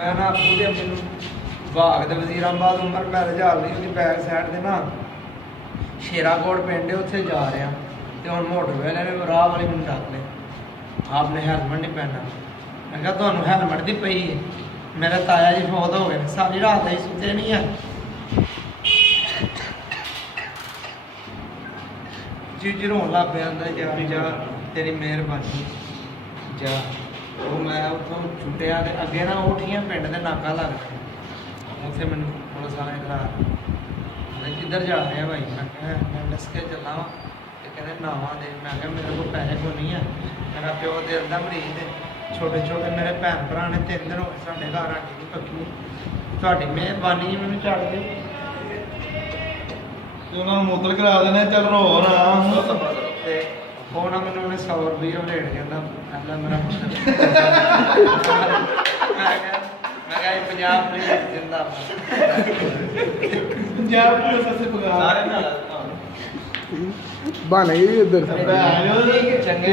ਮੈਂ ਨਾ ਆਪੂ ਦੇ ਮੈਨੂੰ ਬਾਗ ਦੇ ਵਜ਼ੀਰਾਬਾਦ ਉਮਰ ਮੈਰਿਜ ਹਾਲ ਦੀ ਉਹਦੀ ਬੈਕ ਸਾਈਡ ਤੇ ਨਾ ਸ਼ੇਰਾਕੋਟ ਪਿੰਡ ਹੈ, ਉੱਥੇ ਜਾ ਰਿਹਾ ਤੇ ਹੁਣ ਮੋਟਰਵੇ ਵਾਲਿਆਂ ਨੇ ਰਾਹ ਵਾਲੀ ਮੈਨੂੰ ਡੱਕ ਲਿਆ, ਆਪਨੇ ਹੈਲਮਟ ਨਹੀਂ ਪਹਿਨਣਾ। ਮੈਂ ਕਿਹਾ ਤੁਹਾਨੂੰ ਹੈਲਮਟ ਦੀ ਪਈ ਹੈ, ਮੇਰੇ ਤਾਇਆ ਜੀ ਫੌਤ ਹੋ ਗਏ, ਸਾਰੀ ਰਾਤ ਹੀ ਸੁੱਤੇ ਨਹੀਂ ਆ। ਜੀ ਰੋਣ ਲੱਗ ਪਿਆ ਅੰਦਰ, ਜਾ ਤੇਰੀ ਮਿਹਰਬਾਨੀ ਜਾ। ਉਹ ਮੈਂ ਉੱਥੋਂ ਛੁੱਟਿਆ ਤੇ ਅੱਗੇ ਨਾ ਉਠੀਆਂ ਪਿੰਡ ਦੇ ਨਾਕਾ ਲੱਗਦਾ, ਉੱਥੇ ਮੈਨੂੰ ਪੁਲਿਸ ਵਾਲੇ ਖੜਾ ਕਹਿੰਦੇ ਕਿੱਧਰ ਜਾ ਰਿਹਾ ਭਾਈ। ਮੈਂ ਕਿਹਾ ਮੈਂ ਦੱਸ ਕੇ ਚੱਲਾਂ ਵਾ ਤੇ ਕਹਿੰਦੇ ਨਾਵਾਂ ਦੇ। ਮੈਂ ਕਿਹਾ ਮੇਰੇ ਕੋਲ ਪੈਸੇ ਕੋਈ ਨਹੀਂ ਹੈ, ਮੇਰਾ ਪਿਓ ਦਿਲ ਦਾ ਮਰੀਜ਼ ਹੈ, ਛੋਟੇ ਛੋਟੇ ਮੇਰੇ ਭੈਣ ਭਰਾ ਨੇ 3 ਦਿਨ ਹੋ ਗਏ ਸਾਡੇ ਘਰ ਆਂਟੀ ਦੀ ਪੱਕੀ, ਤੁਹਾਡੀ ਮਿਹਰਬਾਨੀ ਮੈਨੂੰ ਛੱਡ ਦਿਓ ਤੇ ਉਹਨਾਂ ਨੂੰ ਮੁੱਤਲ ਕਰਾ ਦੇਣਾ। ਚੱਲ ਰੋ ਨਾ ਤੇ ਉਹ ਨਾ ਮੈਨੂੰ ਉਹਨੇ 100 ਰੁਪਏ ਰੇਟ ਕਹਿੰਦਾ ਕਹਿੰਦਾ ਮੇਰਾ ਮੈਂ ਕਿਹਾ 50 ਰੁਪਏ ਦਿੰਦਾ ਪੰਜਾਬ ਪੁਲਿਸ ਅਸੇ ਪਗਾਰ ਬਣ ਗਈ ਇੱਧਰ ਚੰਗੇ